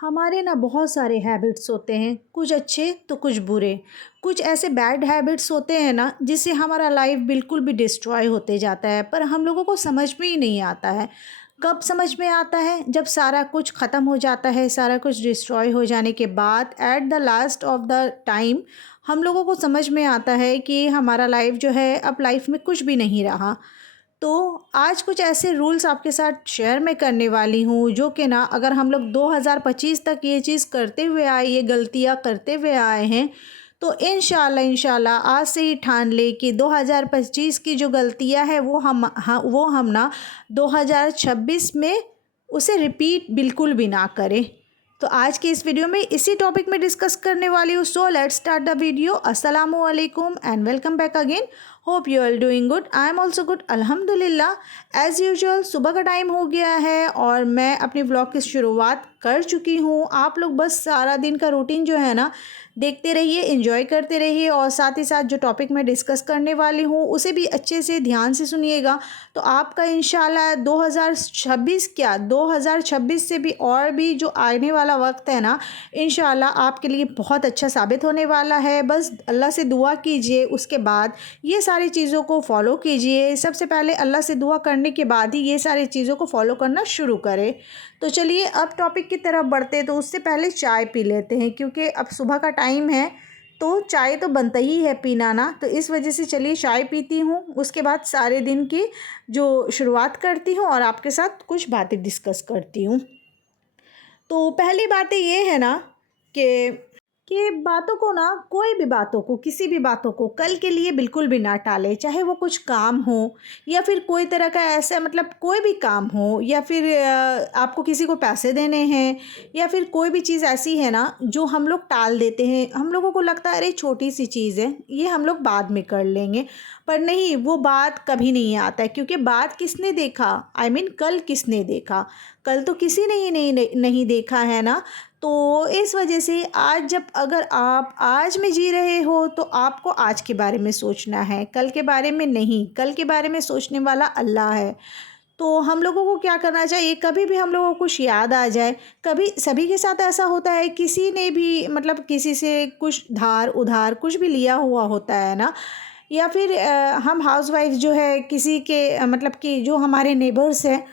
हमारे ना बहुत सारे हैबिट्स होते हैं, कुछ अच्छे तो कुछ बुरे। कुछ ऐसे बैड हैबिट्स होते हैं ना जिससे हमारा लाइफ बिल्कुल भी डिस्ट्रॉय होते जाता है, पर हम लोगों को समझ में ही नहीं आता है। कब समझ में आता है? जब सारा कुछ ख़त्म हो जाता है, सारा कुछ डिस्ट्रॉय हो जाने के बाद at the last of the time हम लोगों को समझ में आता है कि हमारा लाइफ जो है अब लाइफ में कुछ भी नहीं रहा। तो आज कुछ ऐसे रूल्स आपके साथ शेयर मैं करने वाली हूँ जो कि ना अगर हम लोग 2025 तक ये चीज़ करते हुए आए, ये गलतियाँ करते हुए आए हैं, तो इंशाल्लाह आज से ही ठान ले कि 2025 की जो गलतियाँ हैं वो हम ना 2026 में उसे रिपीट बिल्कुल भी ना करें। तो आज की इस वीडियो में इसी टॉपिक में डिस्कस करने वाली हूँ। So let's start the video. अस्सलामु अलैकुम and welcome back again. Hope you are doing good, I am also good अल्हम्दुलिल्लाह। एज़ यूजुअल सुबह का टाइम हो गया है और मैं अपनी व्लॉग की शुरुआत कर चुकी हूँ। आप लोग बस सारा दिन का रूटीन जो है ना देखते रहिए, एंजॉय करते रहिए और साथ ही साथ जो टॉपिक मैं डिस्कस करने वाली हूँ उसे भी अच्छे से ध्यान से सुनिएगा। तो आपका इंशाल्लाह 2026 क्या 2026 से भी और भी जो आने वाला वक्त है ना, इंशाल्लाह आपके लिए बहुत अच्छा साबित होने वाला है। बस अल्लाह से दुआ कीजिए, उसके बाद ये सारी चीज़ों को फॉलो कीजिए। सबसे पहले अल्लाह से दुआ करने के बाद ही ये सारी चीज़ों को फॉलो करना शुरू करें। तो चलिए अब टॉपिक की तरफ बढ़ते, तो उससे पहले चाय पी लेते हैं क्योंकि अब सुबह का टाइम है तो चाय तो बनता ही है पीना ना। तो इस वजह से चलिए चाय पीती हूँ, उसके बाद सारे दिन की जो शुरुआत करती हूँ और आपके साथ कुछ बातें डिस्कस करती हूँ। तो पहली बातें ये है ना कि बातों को ना, कोई भी बातों को, किसी भी बातों को कल के लिए बिल्कुल भी ना टालें। चाहे वो कुछ काम हो या फिर कोई तरह का ऐसा मतलब कोई भी काम हो, या फिर आपको किसी को पैसे देने हैं, या फिर कोई भी चीज़ ऐसी है ना जो हम लोग टाल देते हैं। हम लोगों को लगता है अरे छोटी सी चीज़ है, ये हम लोग बाद में कर लेंगे। पर नहीं, वो बात कभी नहीं आता है क्योंकि बात किसने देखा, आई मीन कल किसने देखा? कल तो किसी ने ही नहीं देखा है ना। तो इस वजह से आज जब अगर आप आज में जी रहे हो तो आपको आज के बारे में सोचना है, कल के बारे में नहीं। कल के बारे में सोचने वाला अल्लाह है। तो हम लोगों को क्या करना चाहिए, कभी भी हम लोगों को कुछ याद आ जाए, कभी सभी के साथ ऐसा होता है, किसी ने भी मतलब किसी से कुछ धार उधार कुछ भी लिया हुआ होता है ना, या फिर हम हाउसवाइफ जो है किसी के मतलब कि जो हमारे नेबर्स हैं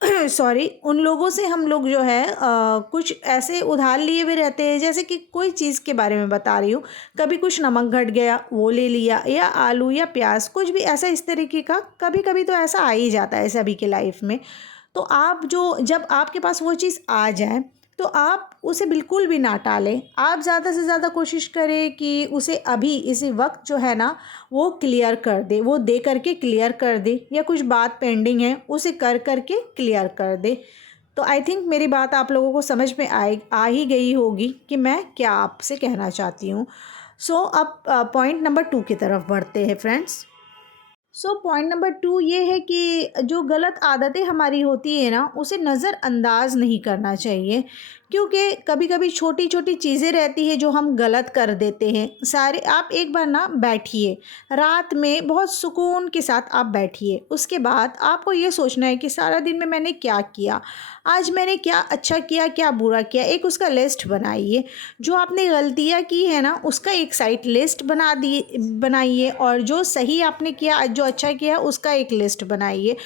सॉरी, उन लोगों से हम लोग जो है कुछ ऐसे उधार लिए हुए रहते हैं। जैसे कि कोई चीज़ के बारे में बता रही हूँ, कभी कुछ नमक घट गया वो ले लिया, या आलू या प्याज कुछ भी ऐसा इस तरीके का, कभी कभी तो ऐसा आ ही जाता है सभी के लाइफ में। तो आप जो जब आपके पास वो चीज़ आ जाए तो आप उसे बिल्कुल भी ना टालें। आप ज़्यादा से ज़्यादा कोशिश करें कि उसे अभी इसी वक्त जो है ना वो क्लियर कर दे, वो दे करके क्लियर कर दे, या कुछ बात पेंडिंग है उसे कर करके क्लियर कर दे। तो आई थिंक मेरी बात आप लोगों को समझ में आ ही गई होगी कि मैं क्या आपसे कहना चाहती हूँ। सो अब पॉइंट नंबर 2 की तरफ बढ़ते हैं फ्रेंड्स। सो पॉइंट नंबर 2 ये है कि जो गलत आदतें हमारी होती है ना उसे नज़रअंदाज नहीं करना चाहिए, क्योंकि कभी कभी छोटी छोटी चीज़ें रहती है जो हम गलत कर देते हैं। सारे आप एक बार ना बैठिए, रात में बहुत सुकून के साथ आप बैठिए, उसके बाद आपको ये सोचना है कि सारा दिन में मैंने क्या किया, आज मैंने क्या अच्छा किया क्या बुरा किया। एक उसका लिस्ट बनाइए, जो आपने गलतियाँ की है ना उसका एक साइड लिस्ट बनाइए, और जो सही आपने किया, जो अच्छा किया उसका एक लिस्ट बनाइए।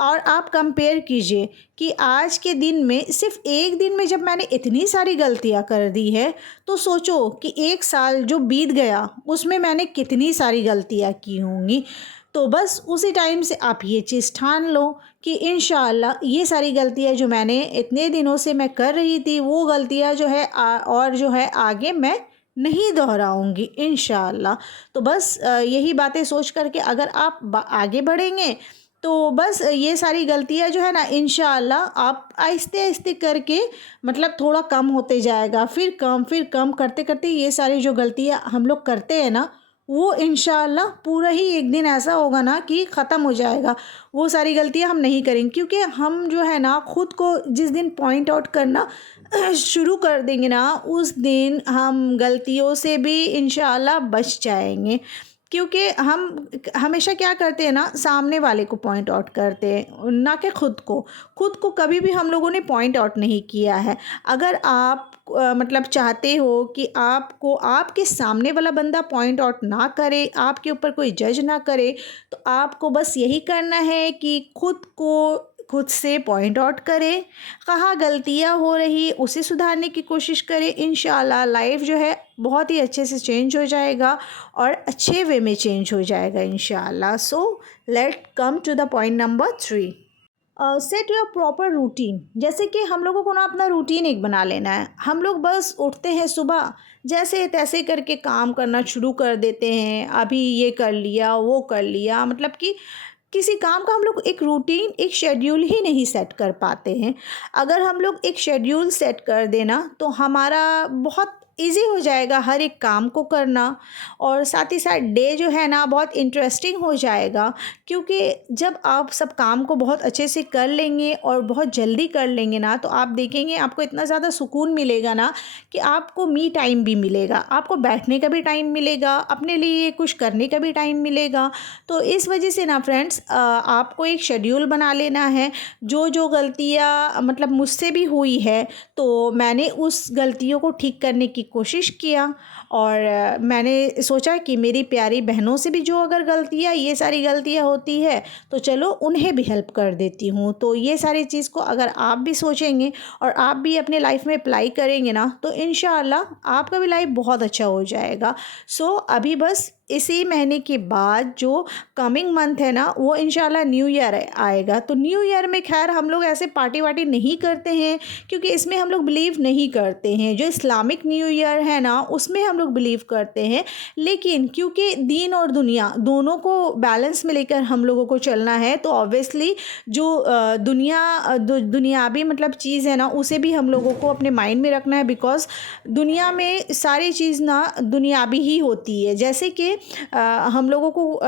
और आप कंपेयर कीजिए कि आज के दिन में, सिर्फ एक दिन में जब मैंने इतनी सारी गलतियां कर दी है, तो सोचो कि एक साल जो बीत गया उसमें मैंने कितनी सारी गलतियां की होंगी। तो बस उसी टाइम से आप ये चीज़ ठान लो कि इंशाअल्लाह ये सारी गलतियां जो मैंने इतने दिनों से मैं कर रही थी, वो गलतियां जो है और जो है आगे मैं नहीं दोहराऊंगी इंशाअल्लाह। तो बस यही बातें सोच करके अगर आप आगे बढ़ेंगे तो बस ये सारी गलतियां जो है ना इंशाअल्लाह आप आहिस्ते आहिस्ते करके मतलब थोड़ा कम होते जाएगा, फिर कम करते करते ये सारी जो गलतियां हम लोग करते हैं ना वो इंशाअल्लाह पूरा ही एक दिन ऐसा होगा ना कि ख़त्म हो जाएगा। वो सारी गलतियां हम नहीं करेंगे, क्योंकि हम जो है ना खुद को जिस दिन पॉइंट आउट करना शुरू कर देंगे ना, उस दिन हम गलतियों से भी इंशाअल्लाह बच जाएंगे। क्योंकि हम हमेशा क्या करते हैं ना, सामने वाले को पॉइंट आउट करते हैं, ना कि खुद को कभी भी हम लोगों ने पॉइंट आउट नहीं किया है। अगर आप मतलब चाहते हो कि आपको आपके सामने वाला बंदा पॉइंट आउट ना करे, आपके ऊपर कोई जज ना करे, तो आपको बस यही करना है कि खुद से पॉइंट आउट करें, कहाँ गलतियाँ हो रही उसे सुधारने की कोशिश करें। इंशाल्लाह लाइफ जो है बहुत ही अच्छे से चेंज हो जाएगा और अच्छे वे में चेंज हो जाएगा इंशाल्लाह। So let come to the point number 3। Set your proper routine. जैसे कि हम लोगों को ना अपना रूटीन एक बना लेना है। हम लोग बस उठते हैं सुबह, जैसे तैसे करके काम करना शुरू कर देते हैं, अभी ये कर लिया वो कर लिया, मतलब कि किसी काम का हम लोग एक रूटीन एक शेड्यूल ही नहीं सेट कर पाते हैं। अगर हम लोग एक शेड्यूल सेट कर देना तो हमारा बहुत इजी हो जाएगा हर एक काम को करना, और साथ ही साथ डे जो है ना बहुत इंटरेस्टिंग हो जाएगा। क्योंकि जब आप सब काम को बहुत अच्छे से कर लेंगे और बहुत जल्दी कर लेंगे ना, तो आप देखेंगे आपको इतना ज़्यादा सुकून मिलेगा ना कि आपको मी टाइम भी मिलेगा, आपको बैठने का भी टाइम मिलेगा, अपने लिए कुछ करने का भी टाइम मिलेगा। तो इस वजह से ना फ्रेंड्स, आपको एक शेड्यूल बना लेना है। जो जो गलतियाँ मतलब मुझसे भी हुई है, तो मैंने उस गलतियों को ठीक करने की कोशिश किया, और मैंने सोचा कि मेरी प्यारी बहनों से भी जो अगर गलतियाँ ये सारी गलतियाँ होती है, तो चलो उन्हें भी हेल्प कर देती हूँ। तो ये सारी चीज़ को अगर आप भी सोचेंगे और आप भी अपने लाइफ में अप्लाई करेंगे ना, तो इंशाल्लाह आपका भी लाइफ बहुत अच्छा हो जाएगा। सो अभी बस इसी महीने के बाद जो कमिंग मंथ है ना, वो इंशाल्लाह न्यू ईयर आएगा। तो न्यू ईयर में खैर हम लोग ऐसे पार्टी वार्टी नहीं करते हैं, क्योंकि इसमें हम लोग बिलीव नहीं करते हैं। जो इस्लामिक न्यू ईयर है ना, उसमें हम लोग बिलीव करते हैं। लेकिन क्योंकि दीन और दुनिया दोनों को बैलेंस में लेकर हम लोगों को चलना है, तो ऑब्वियसली जो दुनियावी मतलब चीज़ है ना, उसे भी हम लोगों को अपने माइंड में रखना है। बिकॉज़ दुनिया में सारी चीज़ ना दुनियावी ही होती है। जैसे कि हम लोगों को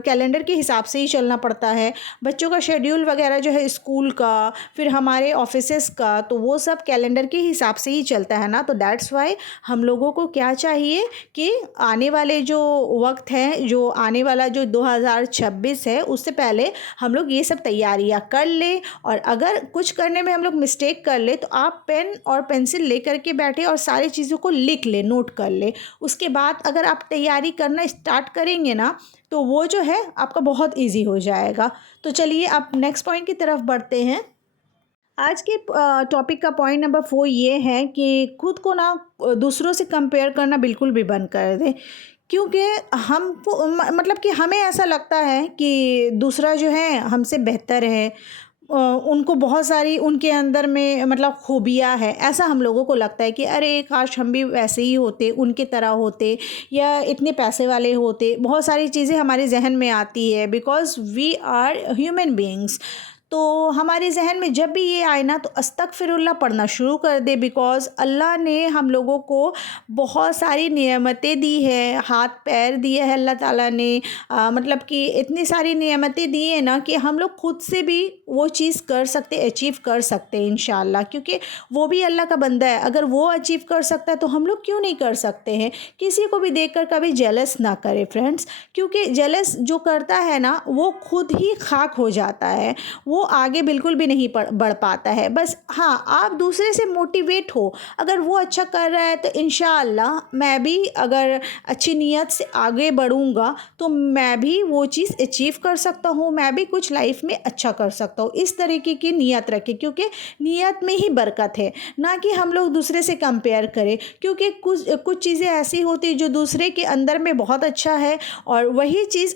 कैलेंडर के हिसाब से ही चलना पड़ता है। बच्चों का शेड्यूल वगैरह जो है स्कूल का, फिर हमारे ऑफिसेस का, तो वो सब कैलेंडर के हिसाब से ही चलता है ना। तो दैट्स वाई हम लोगों को क्या चाहिए कि आने वाले जो वक्त है, जो आने वाला जो 2026 है, उससे पहले हम लोग ये सब तैयारियां कर ले। और अगर कुछ करने में हम लोग मिस्टेक कर ले, तो आप पेन और पेंसिल लेकर के बैठे और सारी चीज़ों को लिख ले, नोट कर ले। उसके बाद अगर आप तैयारी करना स्टार्ट करेंगे ना, तो वो जो है आपका बहुत इजी हो जाएगा। तो चलिए अब नेक्स्ट पॉइंट की तरफ बढ़ते हैं। आज के टॉपिक का पॉइंट नंबर 4 ये है कि खुद को ना दूसरों से कंपेयर करना बिल्कुल भी बंद कर दें। क्योंकि हमको मतलब कि हमें ऐसा लगता है कि दूसरा जो है हमसे बेहतर है, उनको बहुत सारी उनके अंदर में मतलब खूबियाँ है। ऐसा हम लोगों को लगता है कि अरे काश हम भी वैसे ही होते, उनके तरह होते, या इतने पैसे वाले होते। बहुत सारी चीज़ें हमारे जहन में आती है, because we are human beings. तो हमारे जहन में जब भी ये आए ना, तो अस्तगफिरुल्लाह पढ़ना शुरू कर दे। बिकॉज़ अल्लाह ने हम लोगों को बहुत सारी नियमतें दी है, हाथ पैर दिए है अल्लाह ताला ने। मतलब कि इतनी सारी नियमतें दी है ना, कि हम लोग खुद से भी वो चीज़ कर सकते, अचीव कर सकते हैं इंशाल्लाह। क्योंकि वो भी अल्लाह का बंदा है, अगर वो अचीव कर सकता है तो हम लोग क्यों नहीं कर सकते हैं। किसी को भी देखकर कभी जेलस ना करें फ्रेंड्स, क्योंकि जेलस जो करता है ना, वो खुद ही खाक हो जाता है, वो आगे बिल्कुल भी नहीं बढ़ पाता है। बस हाँ, आप दूसरे से मोटिवेट हो। अगर वो अच्छा कर रहा है, तो इंशाअल्लाह मैं भी अगर अच्छी नीयत से आगे बढ़ूँगा, तो मैं भी वो चीज़ अचीव कर सकता हूँ, मैं भी कुछ लाइफ में अच्छा कर सकता हूँ। इस तरीके की नीयत रखें, क्योंकि नीयत में ही बरकत है, ना कि हम लोग दूसरे से कंपेयर करें। क्योंकि कुछ कुछ चीज़ें ऐसी होती जो दूसरे के अंदर में बहुत अच्छा है, और वही चीज़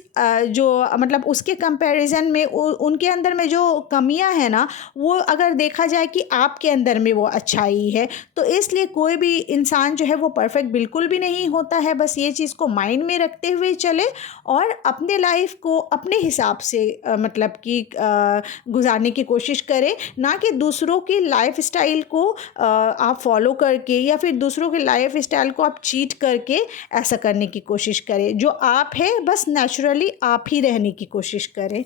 जो मतलब उसके कंपैरिजन में उनके अंदर में जो कमियां हैं ना, वो अगर देखा जाए कि आपके अंदर में वो अच्छाई है। तो इसलिए कोई भी इंसान जो है वो परफेक्ट बिल्कुल भी नहीं होता है। बस ये चीज़ को माइंड में रखते हुए चले, और अपने लाइफ को अपने हिसाब से मतलब कि गुजारने की कोशिश करें, ना कि दूसरों की लाइफ स्टाइल को आप फॉलो करके, या फिर दूसरों के लाइफ स्टाइल को आप चीट करके ऐसा करने की कोशिश करें। जो आप है बस नेचुरली आप ही रहने की कोशिश करें।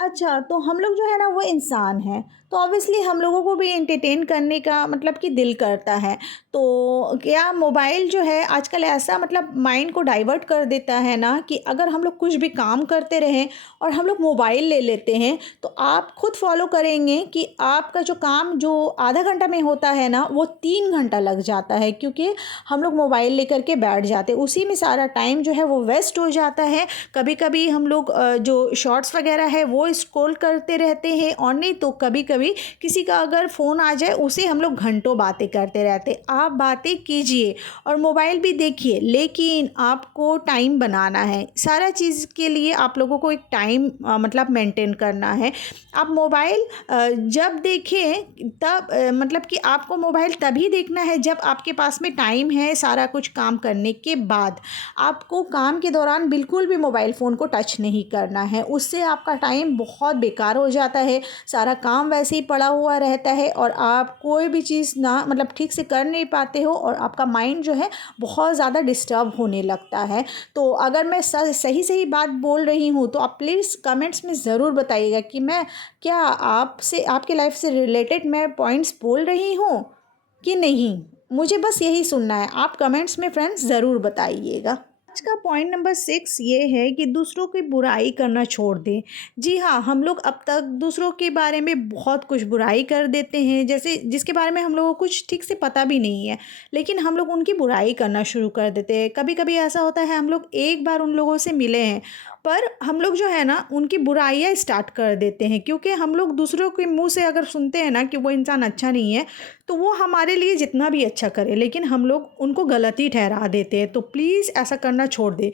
अच्छा, तो हम लोग जो है ना वो इंसान हैं, तो ऑब्वियसली हम लोगों को भी एंटरटेन करने का मतलब कि दिल करता है। तो क्या मोबाइल जो है आजकल ऐसा मतलब माइंड को डाइवर्ट कर देता है ना कि अगर हम लोग कुछ भी काम करते रहें और हम लोग मोबाइल ले लेते हैं, तो आप खुद फॉलो करेंगे कि आपका जो काम जो आधा घंटा में होता है ना, वो 3 घंटा लग जाता है, क्योंकि हम लोग मोबाइल लेकर के बैठ जाते हैं। उसी में सारा टाइम जो है वो वेस्ट हो जाता है। कभी कभी हम लोग जो शॉर्ट्स वगैरह है वो स्क्रॉल करते रहते हैं, और नहीं तो कभी कभी किसी का अगर फ़ोन आ जाए उसे हम लोग घंटों बातें करते रहते। आप बातें कीजिए और मोबाइल भी देखिए, लेकिन आपको टाइम बनाना है। सारा चीज़ के लिए आप लोगों को एक टाइम मतलब मेंटेन करना है। आप मोबाइल जब देखें तब मतलब कि आपको मोबाइल तभी देखना है जब आपके पास में टाइम है। सारा कुछ काम करने के बाद आपको काम के दौरान बिल्कुल भी मोबाइल फ़ोन को टच नहीं करना है, उससे आपका टाइम बहुत बेकार हो जाता है। सारा काम वैसे ही पड़ा हुआ रहता है और आप कोई भी चीज़ ना मतलब ठीक से कर नहीं पाते हो, और आपका माइंड जो है बहुत ज़्यादा डिस्टर्ब होने लगता है। तो अगर मैं सही सही बात बोल रही हूँ तो आप प्लीज़ कमेंट्स में ज़रूर बताइएगा कि मैं क्या आपसे आपके लाइफ से रिलेटेड मैं पॉइंट्स बोल रही हूँ कि नहीं। मुझे बस यही सुनना है, आप कमेंट्स में फ्रेंड्स ज़रूर बताइएगा। आज का पॉइंट नंबर 6 ये है कि दूसरों की बुराई करना छोड़ दें। जी हाँ, हम लोग अब तक दूसरों के बारे में बहुत कुछ बुराई कर देते हैं, जैसे जिसके बारे में हम लोगों को कुछ ठीक से पता भी नहीं है, लेकिन हम लोग उनकी बुराई करना शुरू कर देते हैं। कभी कभी ऐसा होता है हम लोग एक बार उन लोगों से मिले हैं, पर हम लोग जो है ना उनकी बुराइयाँ स्टार्ट कर देते हैं, क्योंकि हम लोग दूसरों के मुंह से अगर सुनते हैं ना कि वो इंसान अच्छा नहीं है, तो वो हमारे लिए जितना भी अच्छा करे लेकिन हम लोग उनको गलत ही ठहरा देते हैं। तो प्लीज़ ऐसा करना छोड़ दें,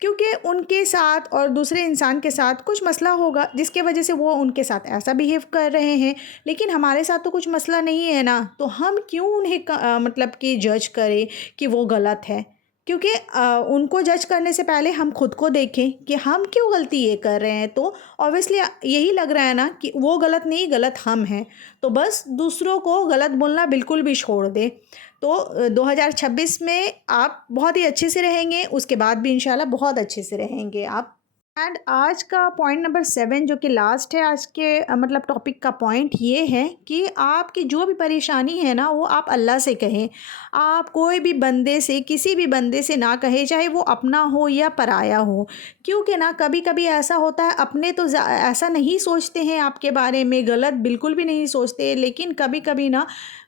क्योंकि उनके साथ और दूसरे इंसान के साथ कुछ मसला होगा जिसके वजह से वो उनके साथ ऐसा बिहेव कर रहे हैं, लेकिन हमारे साथ तो कुछ मसला नहीं है ना, तो हम क्यों उन्हें मतलब कि जज करें कि वो गलत है। क्योंकि उनको जज करने से पहले हम खुद को देखें कि हम क्यों गलती ये कर रहे हैं। तो ऑब्वियसली यही लग रहा है ना कि वो गलत नहीं, गलत हम हैं। तो बस दूसरों को गलत बोलना बिल्कुल भी छोड़ दें। तो 2026 में आप बहुत ही अच्छे से रहेंगे, उसके बाद भी इंशाल्लाह बहुत अच्छे से रहेंगे आप। एंड आज का पॉइंट नंबर 7 जो कि लास्ट है आज के मतलब टॉपिक का पॉइंट ये है कि आपकी जो भी परेशानी है ना वो आप अल्लाह से कहें। आप कोई भी बंदे से, किसी भी बंदे से ना कहें, चाहे वो अपना हो या पराया हो। क्योंकि ना कभी कभी ऐसा होता है, अपने तो ऐसा नहीं सोचते हैं आपके बारे में, गलत बिल्कुल भी नहीं सोचते, लेकिन कभी कभी ना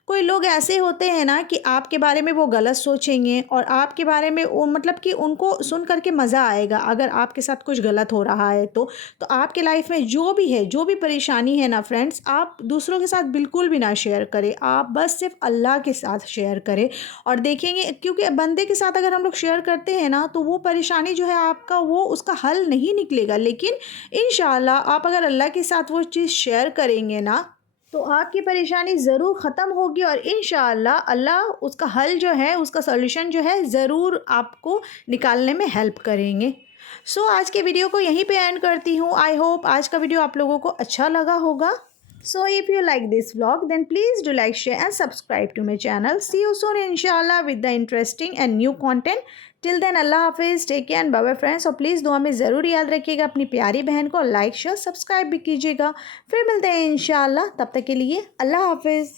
कोई लोग ऐसे होते हैं ना कि आपके बारे में वो गलत सोचेंगे, और आपके बारे में वो मतलब कि उनको सुन करके मज़ा आएगा अगर आपके साथ कुछ गलत हो रहा है। तो आपके लाइफ में जो भी है, जो भी परेशानी है ना फ्रेंड्स, आप दूसरों के साथ बिल्कुल भी ना शेयर करें, आप बस सिर्फ अल्लाह के साथ शेयर करें। और देखेंगे, क्योंकि बंदे के साथ अगर हम लोग शेयर करते हैं ना तो वो परेशानी जो है आपका वो उसका हल नहीं निकलेगा, लेकिन इंशाल्लाह आप अगर अल्लाह के साथ वो चीज़ शेयर करेंगे ना तो आपकी परेशानी ज़रूर ख़त्म होगी, और इंशाअल्लाह अल्लाह उसका हल जो है, उसका सॉल्यूशन जो है ज़रूर आपको निकालने में हेल्प करेंगे। सो आज के वीडियो को यहीं पे एंड करती हूँ। आई होप आज का वीडियो आप लोगों को अच्छा लगा होगा। So if you like this vlog, then please do like, share and subscribe to my channel. See you soon inshallah with the interesting and new content. Till then Allah Hafiz, take care and bye bye friends। और please दुआ में ज़रूर याद रखिएगा अपनी प्यारी बहन को लाइक शेयर सब्सक्राइब भी कीजिएगा। फिर मिलते हैं इंशाल्लाह, तब तक के लिए अल्लाह हाफिज़।